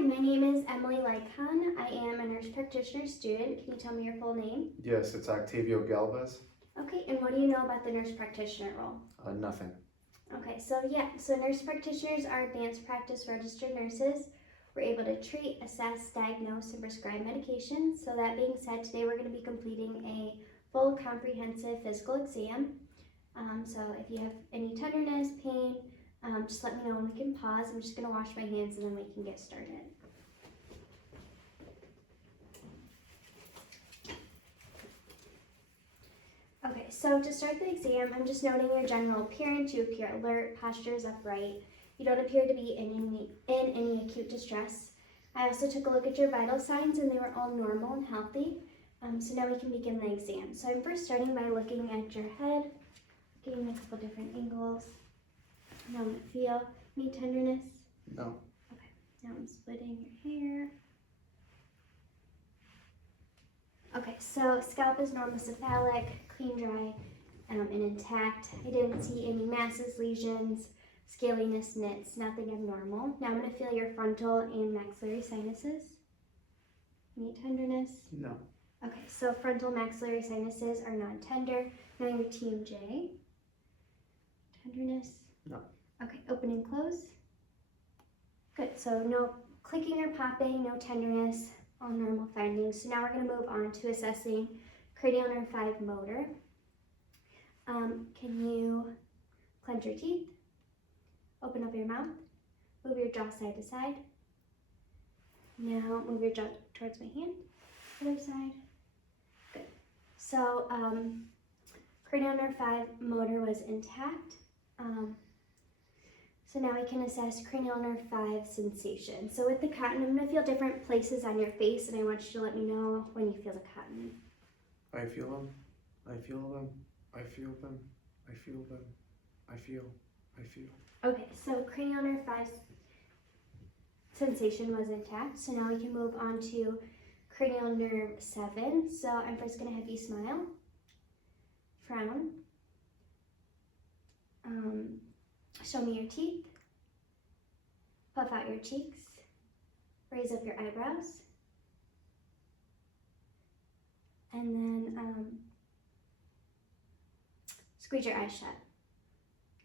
my name is Emily Lycon. I am a nurse practitioner student. Can you tell me your full name? Yes, it's Octavio Galvez. Okay, and what do you know about the nurse practitioner role? Nothing. Okay, so nurse practitioners are advanced practice registered nurses. We're able to treat, assess, diagnose, and prescribe medications. So that being said, today we're going to be completing a full comprehensive physical exam. So if you have any tenderness, pain, just let me know and we can pause. I'm just going to wash my hands and then we can get started. Okay, so to start the exam, I'm just noting your general appearance. You appear alert, posture is upright. You don't appear to be in any acute distress. I also took a look at your vital signs and they were all normal and healthy. So now we can begin the exam. So I'm first starting by looking at your head, getting a couple different angles. Now I'm going to feel any tenderness. No. Okay, now I'm splitting your hair. Okay, so scalp is normocephalic, clean, dry, and intact. I didn't see any masses, lesions, scaliness, nits, nothing abnormal. Now I'm going to feel your frontal and maxillary sinuses. Any tenderness? No. Okay, so frontal maxillary sinuses are non-tender. Now your TMJ. Tenderness? No. Okay, open and close. Good, so no clicking or popping, no tenderness, all normal findings. So now we're going to move on to assessing cranial nerve 5 motor. Can you clench your teeth? Open up your mouth. Move your jaw side to side. Now move your jaw towards my hand. Other side. Good. So cranial nerve 5 motor was intact. So now we can assess cranial nerve 5 sensation. So with the cotton, I'm going to feel different places on your face, and I want you to let me know when you feel the cotton. I feel them. I feel them. I feel them. I feel them. I feel. Okay, so cranial nerve 5 sensation was intact. So now we can move on to cranial nerve 7. So I'm first going to have you smile, frown, show me your teeth, puff out your cheeks, raise up your eyebrows, and then squeeze your eyes shut.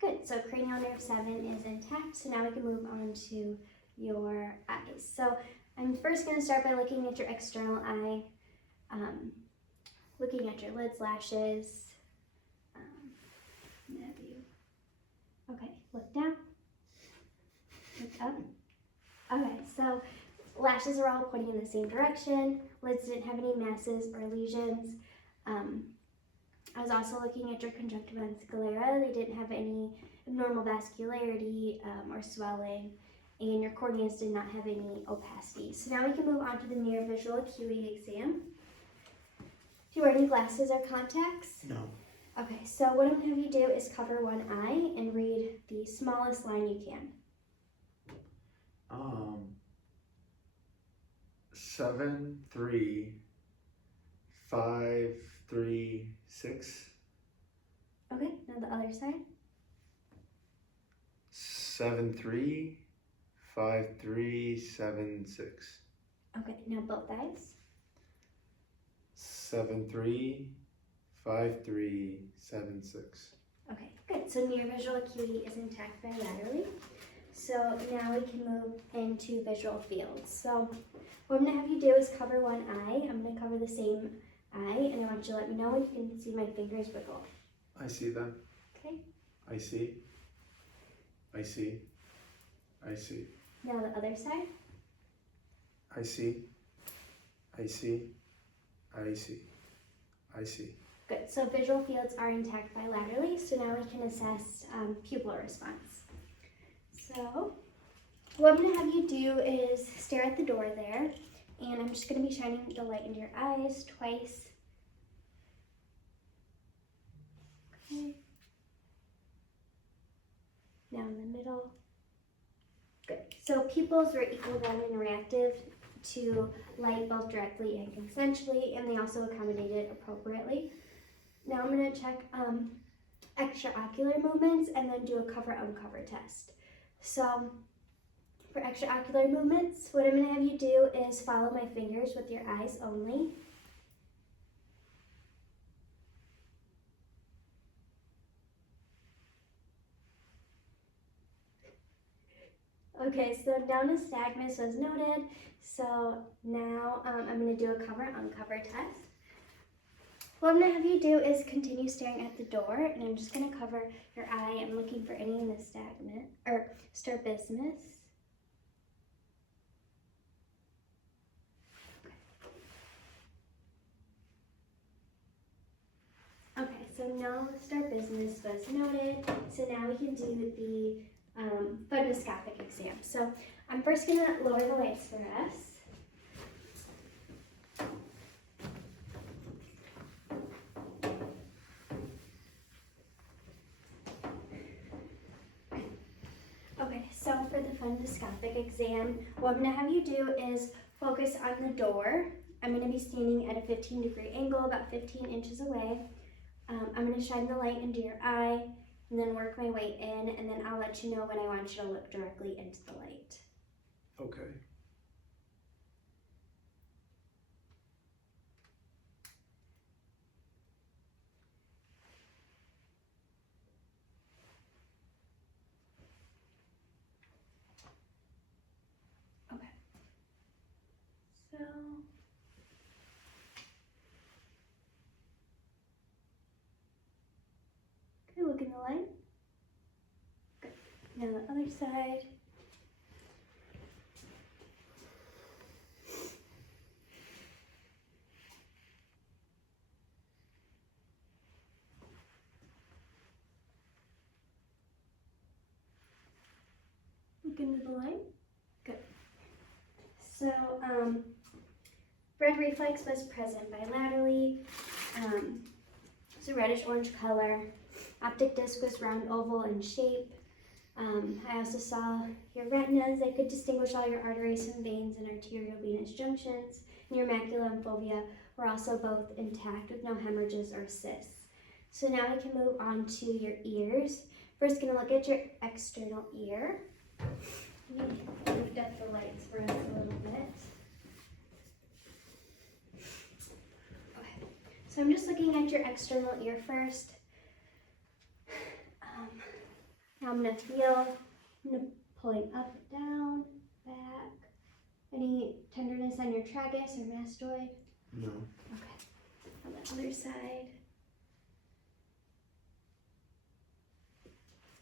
Good, so cranial nerve 7 is intact, so now we can move on to your eyes. So I'm first going to start by looking at your external eye, looking at your lids, lashes. Okay, look down, look up. Okay, so lashes are all pointing in the same direction. Lids didn't have any masses or lesions. I was also looking at your conjunctiva and sclera. They didn't have any abnormal vascularity or swelling, and your corneas did not have any opacity. So now we can move on to the near visual acuity exam. Do you wear any glasses or contacts? No. Okay, so what I'm going to have you do is cover one eye and read the smallest line you can. 7, 3, 5, 3, 6. Okay, now the other side. 7, 3, 5, 3, 7, 6. Okay, now both eyes. 7, 3, 5, 3, 7, 6. Okay, good. So near visual acuity is intact bilaterally. So now we can move into visual fields. So what I'm going to have you do is cover one eye. I'm going to cover the same eye, and I want you to let me know when you can see my fingers wiggle. I see them. Okay. I see. I see. I see. Now the other side. I see. I see. I see. I see. Good. So visual fields are intact bilaterally. So now we can assess pupil response. So what I'm going to have you do is stare at the door there, and I'm just going to be shining the light into your eyes twice. Okay. Now in the middle. Good. So pupils were equal, round, and reactive to light both directly and consensually, and they also accommodated appropriately. Now I'm going to check extraocular movements and then do a cover-uncover test. So For extraocular movements, what I'm going to have you do is follow my fingers with your eyes only. Okay, so now nystagmus was noted. So now I'm going to do a cover-uncover test. What I'm going to have you do is continue staring at the door, and I'm just going to cover your eye. I'm looking for any nystagmus or strabismus. Okay, so no strabismus was noted. So now we can do the fundoscopic exam. So I'm first going to lower the lights for us. Okay, so for the fundoscopic exam, what I'm going to have you do is focus on the door. I'm going to be standing at a 15-degree angle, about 15 inches away. I'm going to shine the light into your eye and then work my way in, and then I'll let you know when I want you to look directly into the light. Okay. So, okay, look in the light. Good. Now the other side. Look into the light. Good. So, red reflex was present bilaterally. It's a reddish-orange color. Optic disc was round oval in shape. I also saw your retinas. I could distinguish all your arteries and veins and arterial venous junctions. And your macula and fovea were also both intact with no hemorrhages or cysts. So now we can move on to your ears. First, going to look at your external ear. Let me lift up the lights for us a little bit. Okay, so I'm just looking at your external ear first. Now I'm going to feel, pulling up, down, back. Any tenderness on your tragus or mastoid? No. Okay. On the other side.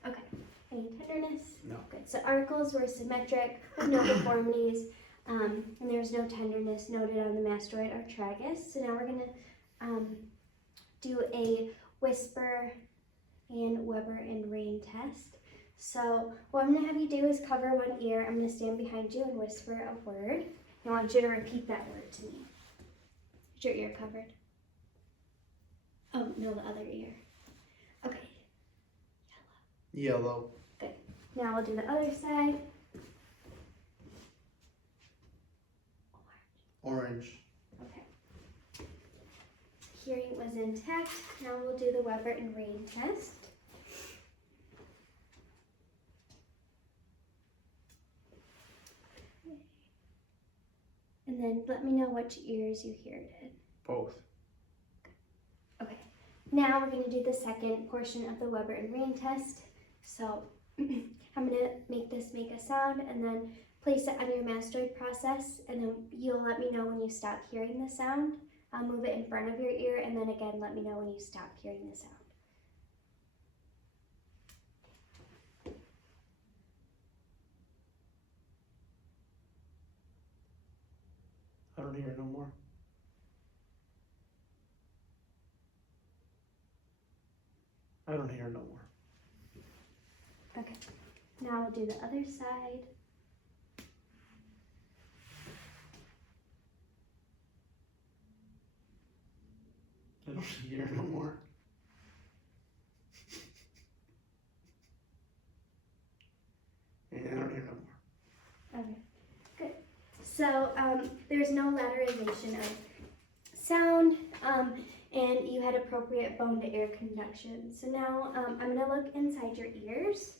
Okay. Any tenderness? No. Good. So articles were symmetric with no deformities, and there's no tenderness noted on the mastoid or tragus. So now we're going to do a whisper and Weber and Rain test. So what I'm going to have you do is cover one ear. I'm going to stand behind you and whisper a word. I want you to repeat that word to me. Is your ear covered? Oh, no, the other ear. Okay. Yellow. Good. Now we'll do the other side. Orange. Okay. Hearing was intact. Now we'll do the Weber and Rain test. And then let me know which ears you heard in. Both. Okay. Now we're going to do the second portion of the Weber and Rain test. So I'm going to make this make a sound and then place it on your mastoid process, and then you'll let me know when you stop hearing the sound. I'll move it in front of your ear, and then again let me know when you stop hearing the sound. I don't hear no more. I don't hear no more. Okay. Now we'll do the other side. I don't hear no more. Yeah, I don't hear no more. Okay, good. So there's no lateralization of sound, and you had appropriate bone to ear conduction. So now I'm going to look inside your ears.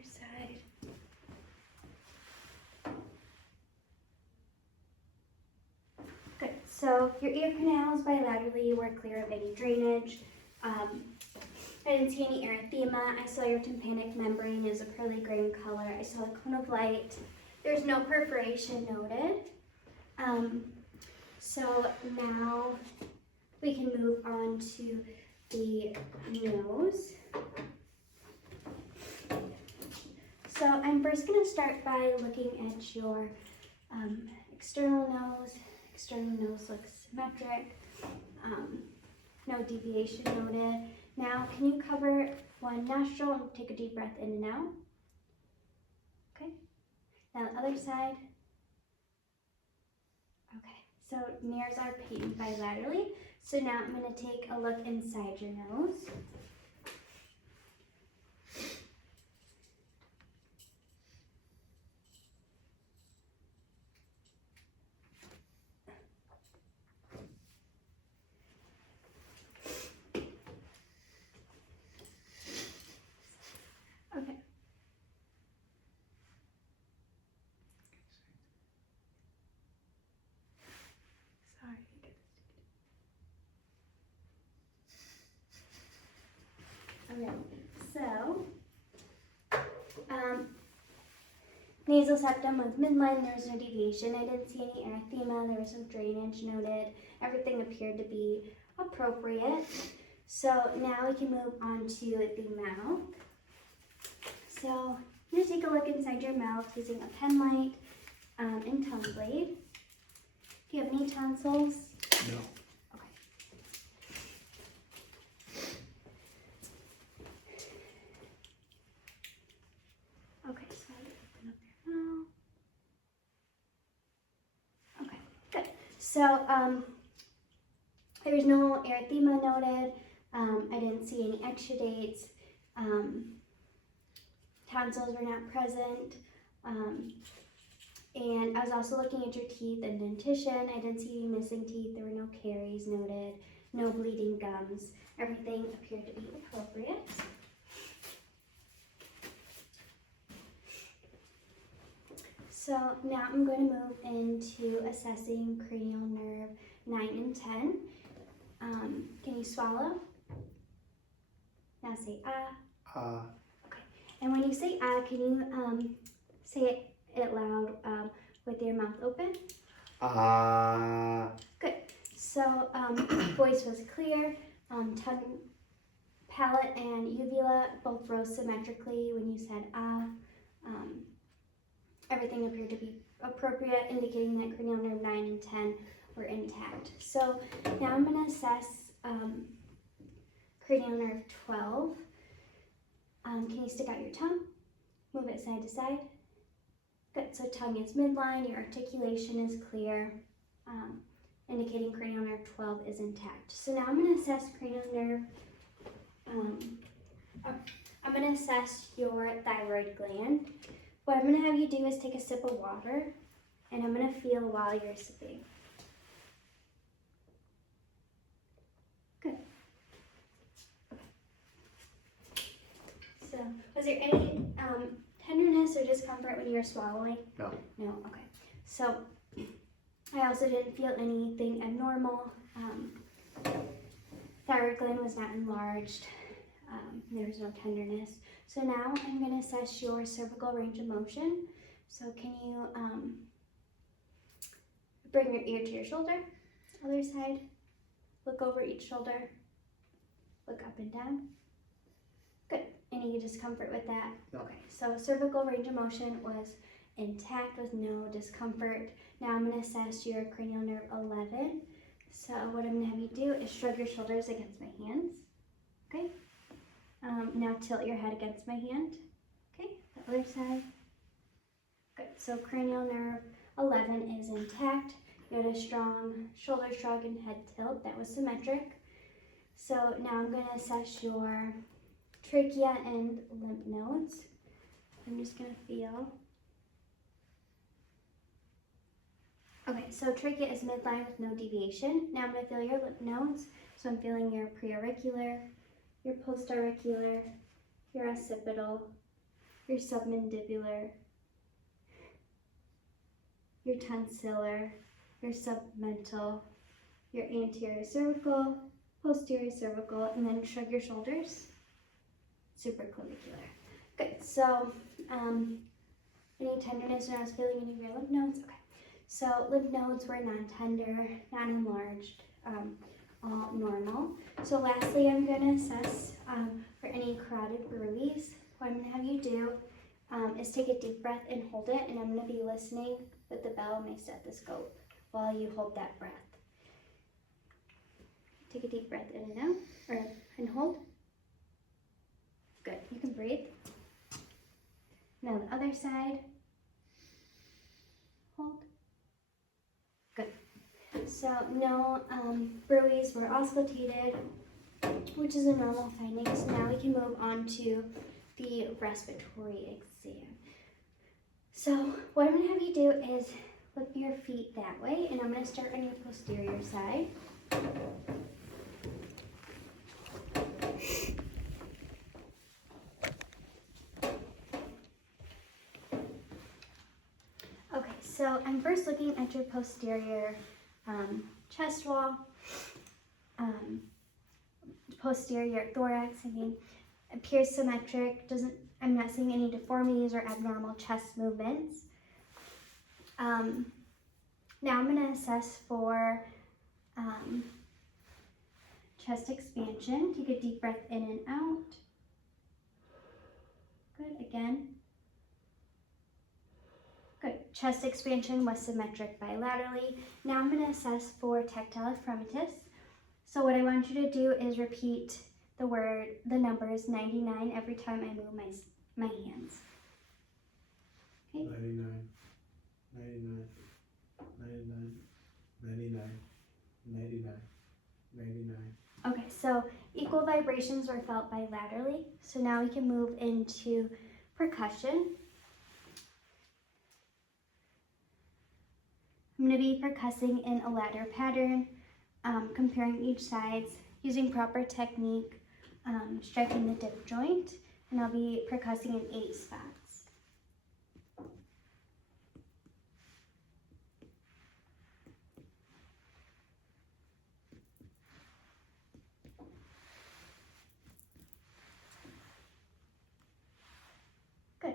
Other side. Good. So your ear canals bilaterally were clear of any drainage. I didn't see any erythema. I saw your tympanic membrane is a pearly gray in color. I saw the cone of light. There's no perforation noted. So now we can move on to the nose. So I'm first going to start by looking at your external nose. External nose looks symmetric. No deviation noted. Now, can you cover one nostril and take a deep breath in and out? Okay. Now the other side. Okay. So nares are patent bilaterally. So now I'm going to take a look inside your nose. Okay. Sorry. Okay, so nasal septum was midline, there was no deviation. I didn't see any erythema, there was no drainage noted. Everything appeared to be appropriate. So now we can move on to the mouth. So I'm going to take a look inside your mouth using a pen light and tongue blade. Do you have any tonsils? No. Okay, so I open up your mouth. Okay, good. So there's no erythema noted. I didn't see any exudates. Tonsils were not present. And I was also looking at your teeth and dentition. I didn't see any missing teeth. There were no caries noted. No bleeding gums. Everything appeared to be appropriate. So now I'm going to move into assessing cranial nerve 9 and 10. Can you swallow? Now say ah. Okay. And when you say ah, can you say it loud with your mouth open? Good. So voice was clear. Tongue, palate, and uvula both rose symmetrically when you said ah. Everything appeared to be appropriate, indicating that cranial nerve 9 and 10 were intact. So now I'm going to assess cranial nerve 12. Can you stick out your tongue? Move it side to side. Good, so tongue is midline, your articulation is clear, indicating cranial nerve 12 is intact. So now I'm going to assess cranial nerve, I'm going to assess your thyroid gland. What I'm going to have you do is take a sip of water, and I'm going to feel while you're sipping. Good. So, was there any tenderness or discomfort when you were swallowing? No. No, okay. So, I also didn't feel anything abnormal. Thyroid gland was not enlarged. There was no tenderness. So now I'm going to assess your cervical range of motion. So can you bring your ear to your shoulder, other side, look over each shoulder, look up and down. Good. Any discomfort with that? No. Okay, so cervical range of motion was intact with no discomfort. Now I'm going to assess your cranial nerve 11. So what I'm going to have you do is shrug your shoulders against my hands. Okay. Now tilt your head against my hand. Okay, the other side. Good, so cranial nerve 11 is intact. You had a strong shoulder shrug and head tilt. That was symmetric. So now I'm going to assess your trachea and lymph nodes. I'm just going to feel. Okay, so trachea is midline with no deviation. Now I'm going to feel your lymph nodes. So I'm feeling your preauricular, your postauricular, your occipital, your submandibular, your tonsillar, your submental, your anterior cervical, posterior cervical, and then shrug your shoulders. Supraclavicular. Good. So, any tenderness or I was feeling any of your lymph nodes? Okay. So lymph nodes were non-tender, non-enlarged, all normal. So lastly, I'm going to assess for any carotid bruits. What I'm going to have you do is take a deep breath and hold it, and I'm going to be listening with the bell on my stethoscope while you hold that breath. Take a deep breath in and out, and hold. Good. You can breathe. Now the other side. Hold. Good. So no bruits were auscultated, which is a normal finding. So now we can move on to the respiratory exam. So what I'm going to have you do is flip your feet that way, and I'm going to start on your posterior side. Okay, so I'm first looking at your posterior chest wall, posterior thorax. Appears symmetric. I'm not seeing any deformities or abnormal chest movements. Now I'm going to assess for chest expansion. Take a deep breath in and out. Good. Again. Good. Chest expansion was symmetric bilaterally. Now I'm going to assess for tactile ephremotus. So what I want you to do is repeat the numbers 99 every time I move my hands. Okay. 99, 99, 99, 99, 99, 99. Okay, so equal vibrations were felt bilaterally. So now we can move into percussion. I'm going to be percussing in a ladder pattern, comparing each sides, using proper technique, striking the dip joint, and I'll be percussing in 8 spots. Good.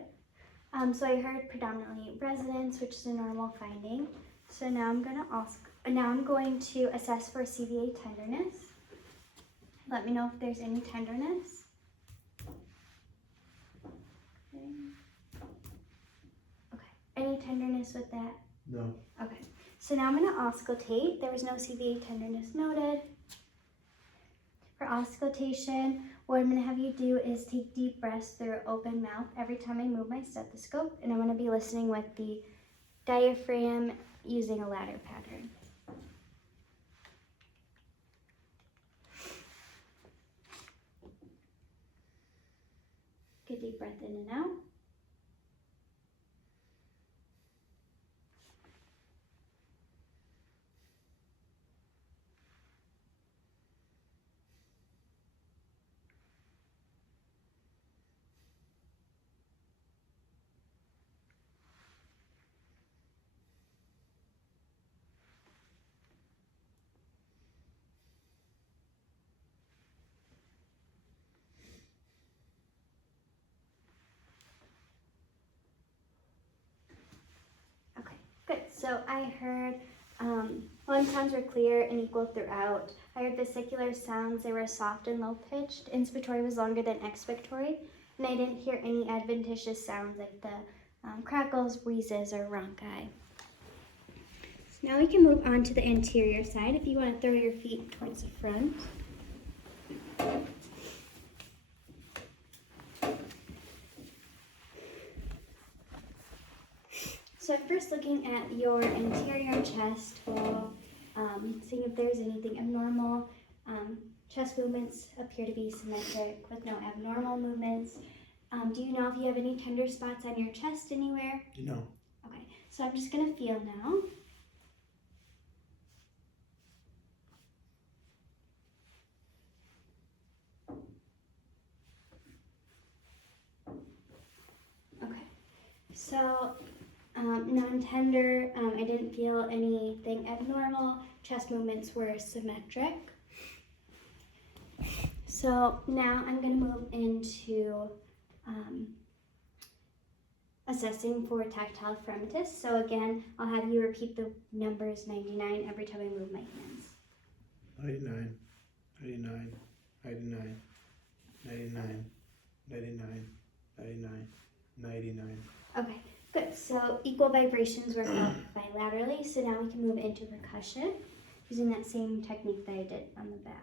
So I heard predominantly resonance, which is a normal finding. So now I'm going to assess for CVA tenderness. Let me know if there's any tenderness. Okay. Any tenderness with that? No. Okay. So now I'm going to auscultate. There was no CVA tenderness noted. For auscultation, what I'm going to have you do is take deep breaths through open mouth every time I move my stethoscope, and I'm going to be listening with the diaphragm using a ladder pattern. Good deep breath in and out. Okay, good. So I heard lung sounds were clear and equal throughout. I heard vesicular sounds, they were soft and low pitched. Inspiratory was longer than expiratory, and I didn't hear any adventitious sounds like the crackles, wheezes, or rhonchi. So now we can move on to the anterior side if you want to throw your feet towards the front. So I'm first looking at your anterior chest wall, seeing if there's anything abnormal. Chest movements appear to be symmetric with no abnormal movements. Do you know if you have any tender spots on your chest anywhere? No. Okay, so I'm just going to feel now. on tender, I didn't feel anything abnormal. Chest movements were symmetric. So now I'm going to move into assessing for tactile firmness. So again, I'll have you repeat the numbers 99 every time I move my hands. 99, 99, 99, 99, 99, 99, 99. Okay, good. So equal vibrations were felt bilaterally. So now we can move into percussion using that same technique that I did on the back.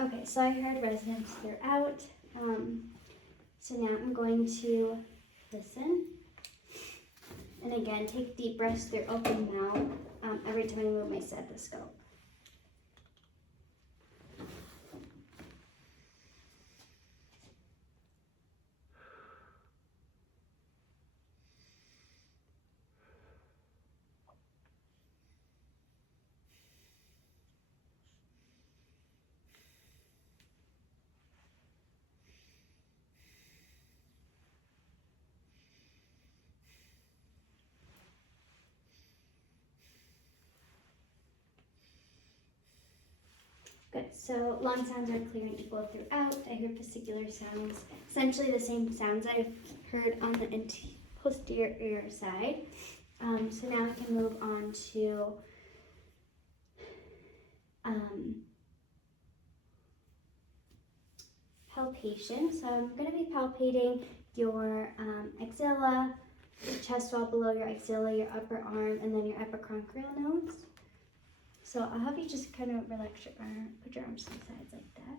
Okay, so I heard resonance throughout. So now I'm going to listen. And again, take deep breaths through open mouth every time I move my stethoscope. Good, so lung sounds are clear and equal throughout. I heard vesicular sounds, essentially the same sounds I've heard on the posterior ear side. So now we can move on to palpation. So I'm going to be palpating your axilla, the chest wall below your axilla, your upper arm, and then your epicronchial nodes. So I'll have you just kind of relax your arm, put your arms to the sides like that.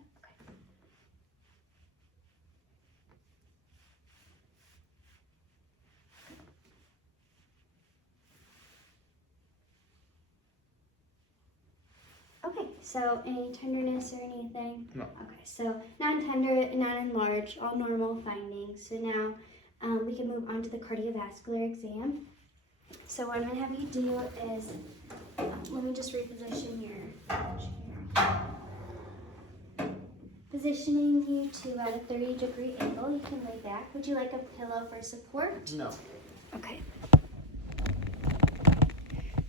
Okay, so any tenderness or anything? No. Okay, so non-tender, non-enlarged, all normal findings. So now we can move on to the cardiovascular exam. So what I'm going to have you do is, let me just reposition your chair. Positioning you to at a 30-degree angle, you can lay back. Would you like a pillow for support? No. Okay.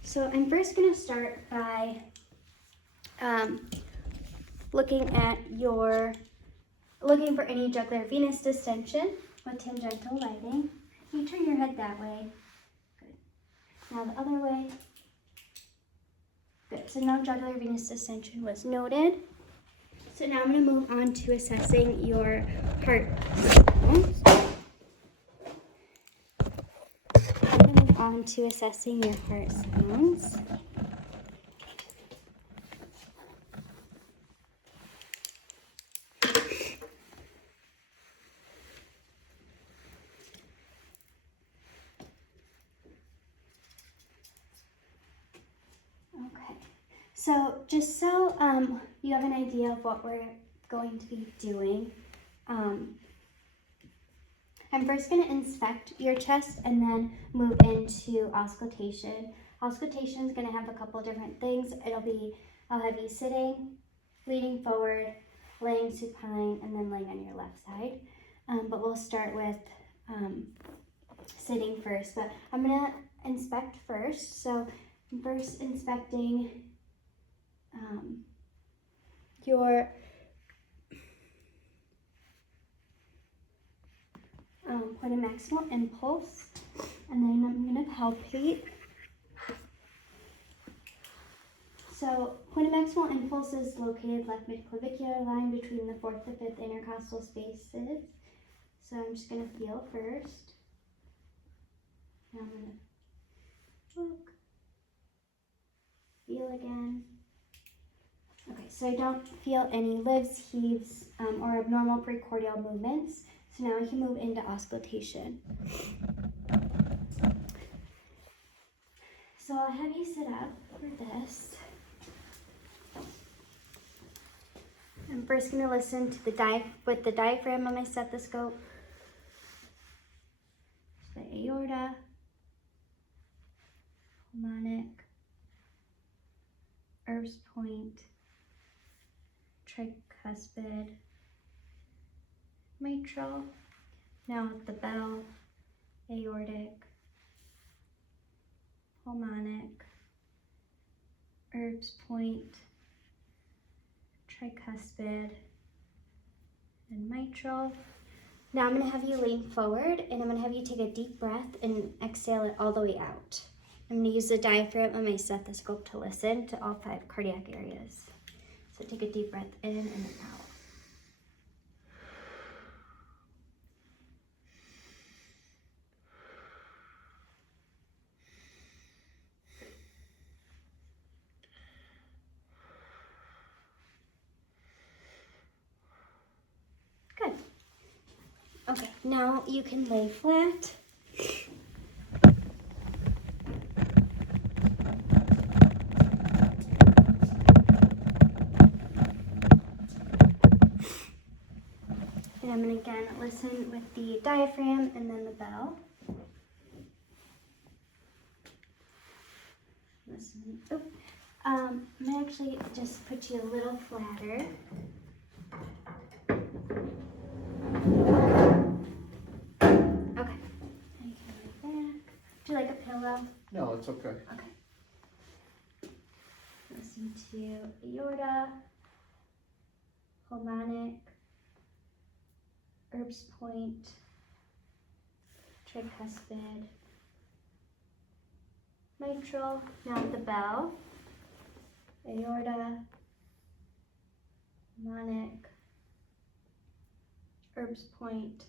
So I'm first going to start by looking for any jugular venous distension with tangential lighting. You turn your head that way. Good. Now the other way. Good. So no jugular venous distension was noted. So now I'm going to move on to assessing your heart sounds. I'm going to move on to assessing your heart sounds. So just so you have an idea of what we're going to be doing, I'm first going to inspect your chest and then move into auscultation. Auscultation is going to have a couple different things. I'll have you sitting, leaning forward, laying supine, and then laying on your left side. But we'll start with sitting first. But I'm going to inspect first. So I'm first inspecting your point of maximal impulse, and then I'm going to palpate. So point of maximal impulse is located left midclavicular line between the 4th to 5th intercostal spaces. So I'm just going to feel first. Now I'm going to look, feel again. Okay, so I don't feel any lives, heaves, or abnormal precordial movements. So now we can move into auscultation. So I'll have you sit up for this. I'm first going to listen to the diaphragm on my stethoscope, the aorta, pulmonic, Erb's point, tricuspid, mitral. Now with the bell, aortic, pulmonic, Erb's point, tricuspid, and mitral. Now I'm going to have you lean forward and I'm going to have you take a deep breath and exhale it all the way out. I'm going to use the diaphragm on my stethoscope to listen to all 5 cardiac areas. So take a deep breath in and out. Good. Okay, now you can lay flat. And I'm going to again listen with the diaphragm and then the bell. Listen. Oh, I'm going to actually just put you a little flatter. Okay. And you can lay back. Would you like a pillow? No, it's okay. Okay. Listen to aorta, pulmonic, Erb's point, tricuspid, mitral. Now the bell, aorta, pulmonic, Erb's point,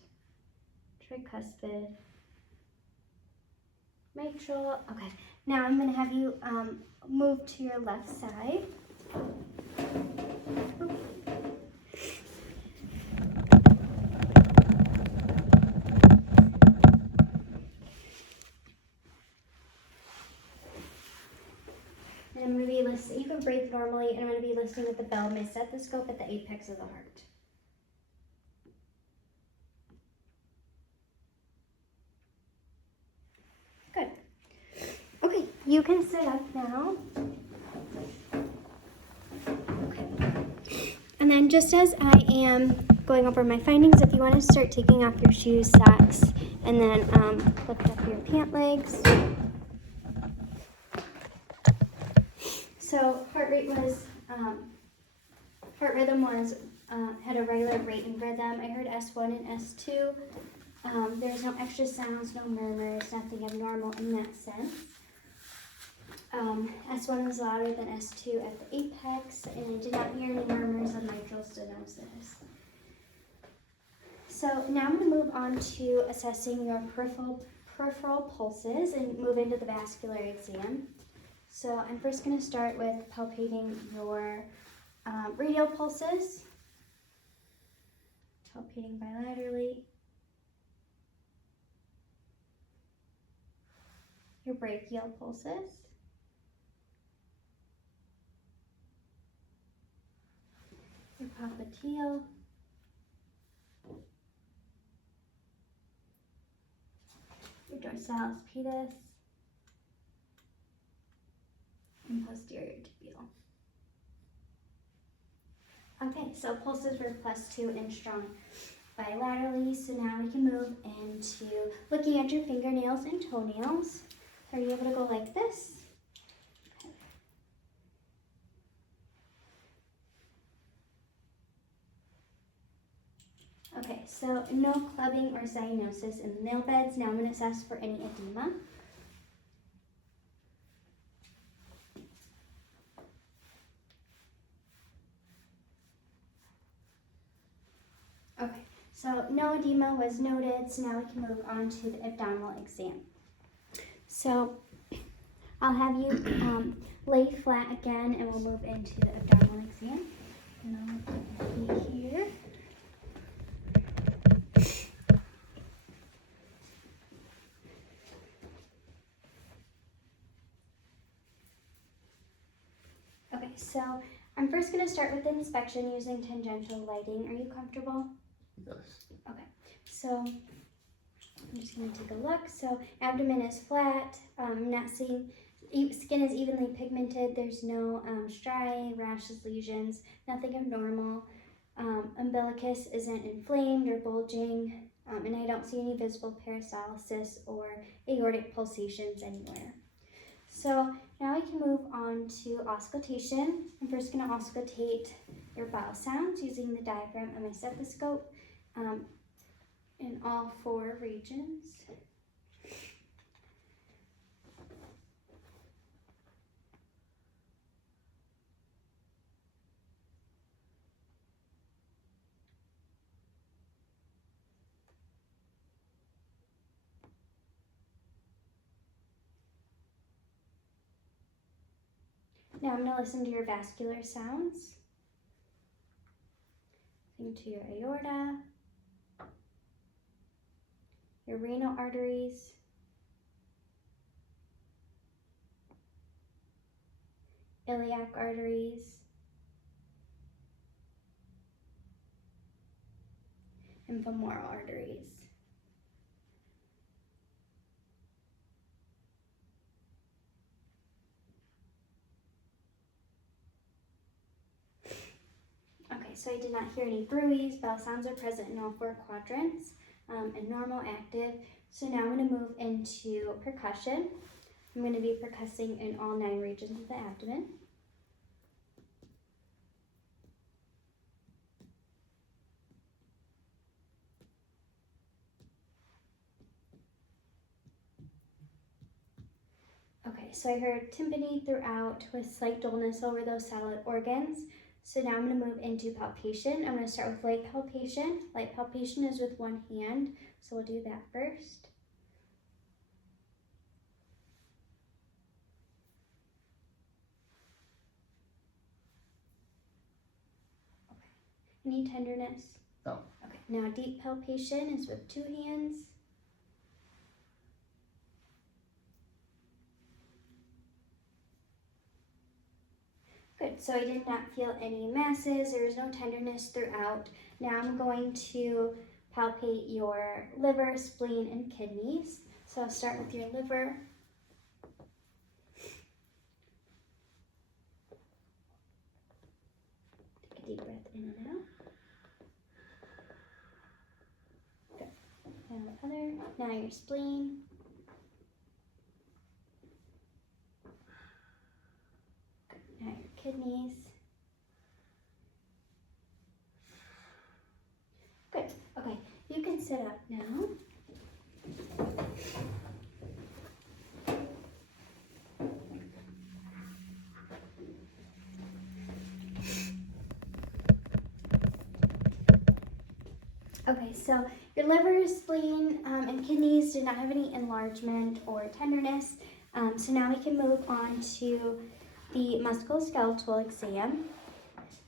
tricuspid, mitral. Okay. Now I'm going to have you move to your left side. And I'm going to be listening. You can breathe normally, and I'm going to be listening with the bell, my stethoscope at the apex of the heart. Good. Okay, you can sit up now. Okay. And then just as I am going over my findings, if you want to start taking off your shoes, socks, and then lift up your pant legs. So heart rhythm was, had a regular rate and rhythm. I heard S1 and S2. There's no extra sounds, no murmurs, nothing abnormal in that sense. S1 was louder than S2 at the apex, and I did not hear any murmurs of mitral stenosis. So now I'm going to move on to assessing your peripheral pulses and move into the vascular exam. So I'm first going to start with palpating your radial pulses, palpating bilaterally, your brachial pulses, your popliteal, your dorsalis pedis, and posterior tibial. Okay, so pulses were +2 and strong bilaterally, so now we can move into looking at your fingernails and toenails. Are you able to go like this? Okay, so no clubbing or cyanosis in the nail beds. Now I'm going to assess for any edema. Okay, so no edema was noted, so now we can move on to the abdominal exam. So I'll have you lay flat again and we'll move into the abdominal exam. And I'll be here. Okay, so I'm first going to start with the inspection using tangential lighting. Are you comfortable? Yes. Okay, so I'm just going to take a look. So abdomen is flat. I'm not seeing Skin is evenly pigmented. There's no striae, rashes, lesions, nothing abnormal. Umbilicus isn't inflamed or bulging, and I don't see any visible peristalsis or aortic pulsations anywhere. So now we can move on to auscultation. I'm first going to auscultate your bowel sounds using the diaphragm of my stethoscope in all 4 regions. Now I'm going to listen to your vascular sounds. Into your aorta, your renal arteries, iliac arteries, and femoral arteries. Okay, so I did not hear any bruits. Bowel sounds are present in all 4 quadrants and normal, active. So now I'm going to move into percussion. I'm going to be percussing in all 9 regions of the abdomen. Okay, so I heard tympany throughout with slight dullness over those solid organs. So now I'm going to move into palpation. I'm going to start with light palpation. Light palpation is with 1 hand, so we'll do that first. Any tenderness? No. Okay, now deep palpation is with 2 hands. Good, so I did not feel any masses. There was no tenderness throughout. Now I'm going to palpate your liver, spleen, and kidneys. So I'll start with your liver. Take a deep breath in and out. Good. Now the other. Now your spleen. Good. Now your kidneys. Good. Okay, you can sit up now. Okay, so your liver, spleen, and kidneys did not have any enlargement or tenderness. So now we can move on to the musculoskeletal exam.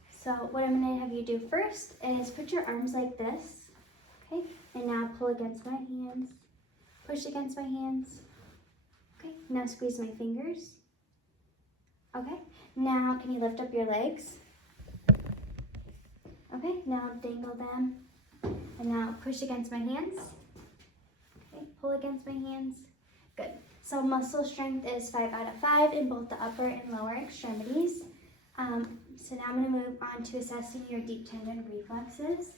So what I'm going to have you do first is put your arms like this, okay? And now pull against my hands, push against my hands. Okay, now squeeze my fingers. Okay, now can you lift up your legs? Okay, now dangle them. And now push against my hands. Okay, pull against my hands. Good. So muscle strength is 5 out of 5 in both the upper and lower extremities. So now I'm going to move on to assessing your deep tendon reflexes.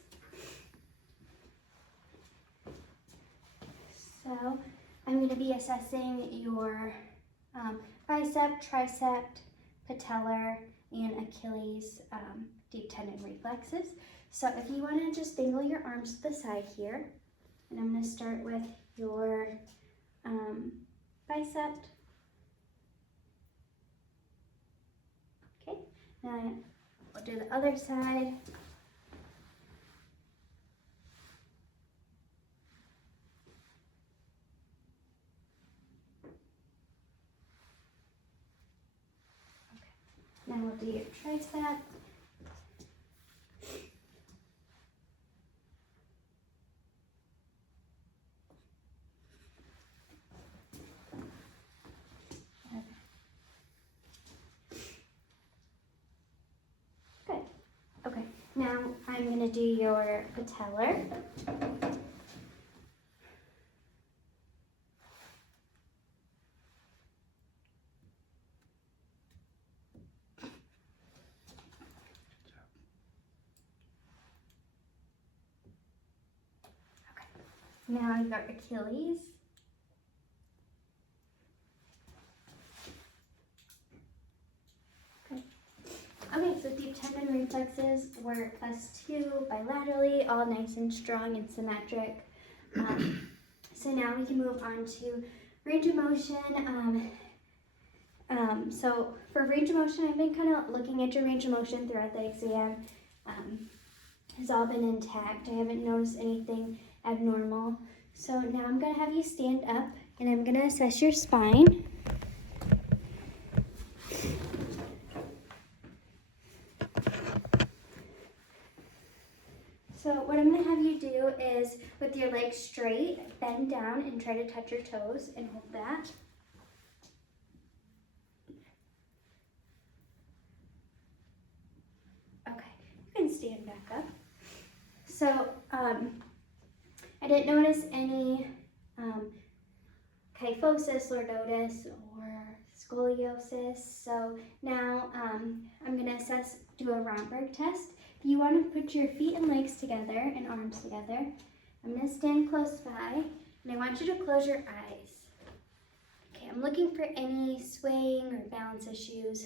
So I'm going to be assessing your bicep, tricep, patellar, and Achilles deep tendon reflexes. So if you want to just dangle your arms to the side here, and I'm going to start with your bicep. Okay, now we'll do the other side. Okay, now we'll do your tricep. Okay, now I'm going to do your patellar. Now your Achilles. Okay, so deep tendon reflexes were +2 bilaterally, all nice and strong and symmetric. So now we can move on to range of motion. So for range of motion, I've been kind of looking at your range of motion throughout the exam. It's all been intact. I haven't noticed anything abnormal. So now I'm going to have you stand up and I'm going to assess your spine. So what I'm going to have you do is, with your legs straight, bend down and try to touch your toes and hold that. Okay, you can stand back up. So I didn't notice any kyphosis, lordosis, or scoliosis. So now I'm going to do a Romberg test. If you want to put your feet and legs together and arms together, I'm going to stand close by and I want you to close your eyes. Okay, I'm looking for any swaying or balance issues.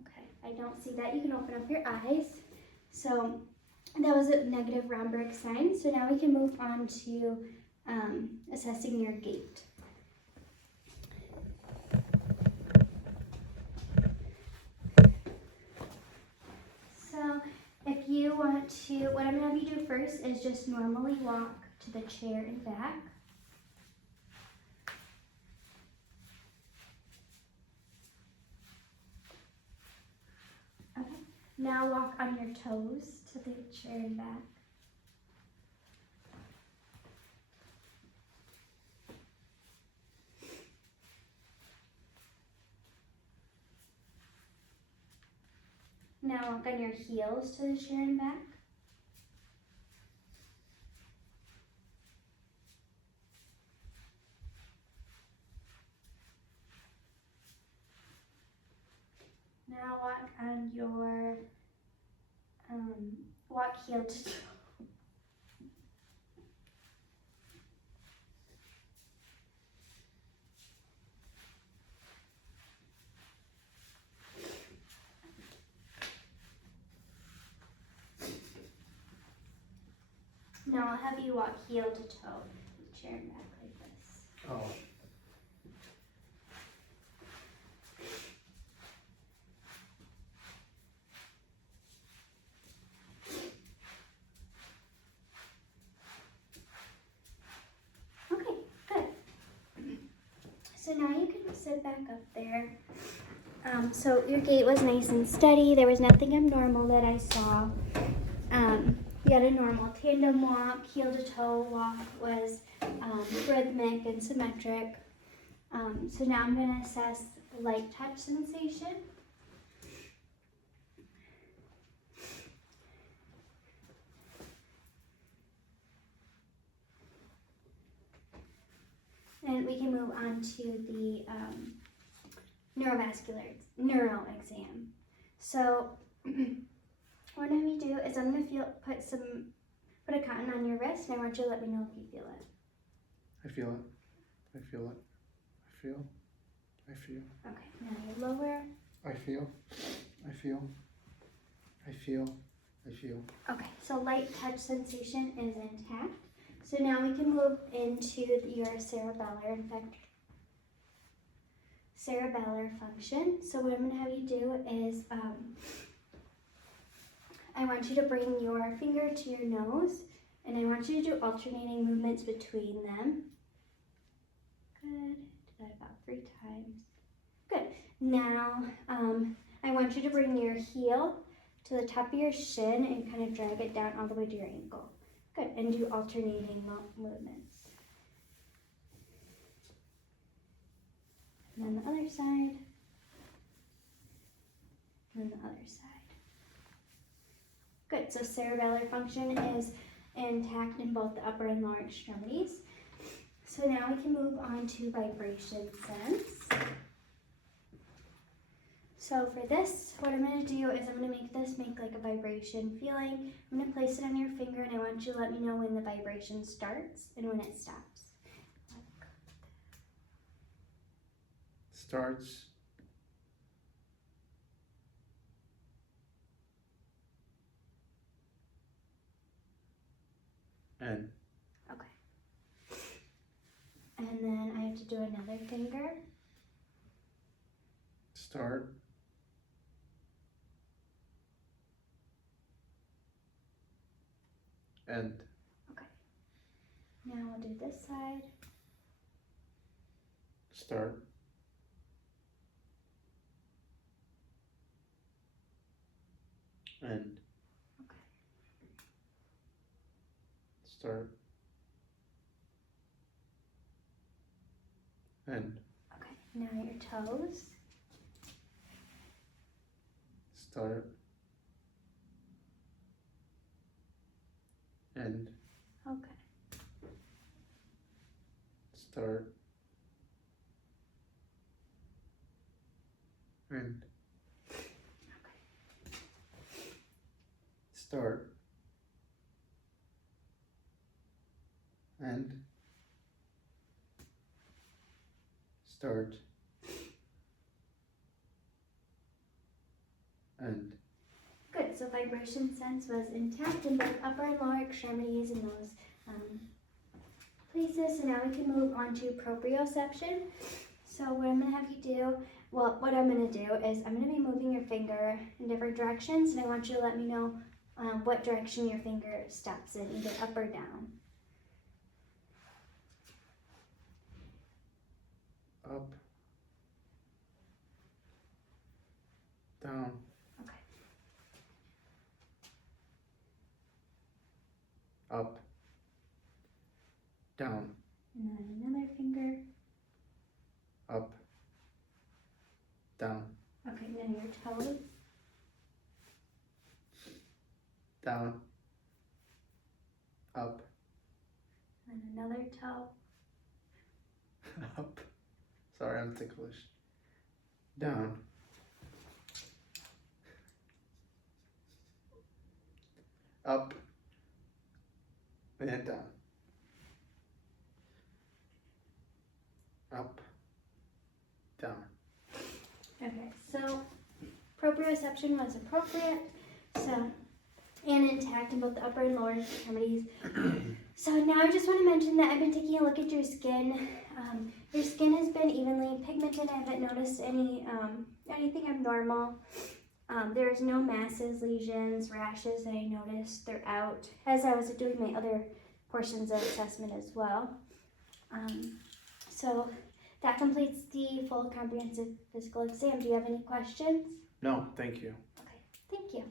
Okay, I don't see that. You can open up your eyes. So that was a negative Romberg sign. So now we can move on to assessing your gait. So if you want to, what I'm going to have you do first is just normally walk to the chair and back. Okay. Now walk on your toes to the chair and back. Now walk on your heels to the chair and back. Now walk on your walk heel to toe. Now I'll have you walk heel to toe, chair and back like this. Oh. Okay, good. So now you can sit back up there. So your gait was nice and steady. There was nothing abnormal that I saw. You had a normal tandem walk, heel to toe walk was rhythmic and symmetric. So now I'm going to assess light touch sensation. And we can move on to the neuro exam. So what I'm going to do is I'm going to put a cotton on your wrist, and I want you to let me know if you feel it. I feel it. I feel it. I feel. I feel. Okay, now your lower. I feel. I feel. I feel. I feel. Okay, so light touch sensation is intact. So now we can move into your cerebellar function. So what I'm going to have you do is I want you to bring your finger to your nose, and I want you to do alternating movements between them. Good. Do that about 3 times. Good. Now I want you to bring your heel to the top of your shin and kind of drag it down all the way to your ankle. Good. And do alternating movements. And then the other side. And then the other side. Good. So cerebellar function is intact in both the upper and lower extremities. So now we can move on to vibration sense. So for this, what I'm going to do is I'm going to make this make like a vibration feeling. I'm going to place it on your finger and I want you to let me know when the vibration starts and when it stops. Starts. End. Okay. And then I have to do another finger. Start. End. Now I'll do this side. Start. End. Okay. Start. End. Okay. Now your toes. Start. End. Okay. Start. End. Start. End. Start. End. Good. So vibration sense was intact in both upper and lower extremities in those places. So now we can move on to proprioception. So what I'm going to have you do, what I'm going to do is I'm going to be moving your finger in different directions, and I want you to let me know what direction your finger stops in, either up or down. Up. Down. Okay. Up. Down. And then another finger. Up. Down. Okay, now your toes. Down. Up. And another toe. Up. Sorry, I'm ticklish. Down. Up. And down. Up. Down. Okay, so proprioception was appropriate, so and intact in both the upper and lower extremities. So now I just want to mention that I've been taking a look at your skin. Your skin has been evenly pigmented. I haven't noticed anything abnormal. There's no masses, lesions, rashes that I noticed. They're out as I was doing my other portions of assessment as well. So that completes the full comprehensive physical exam. Do you have any questions? No, thank you. Okay, thank you.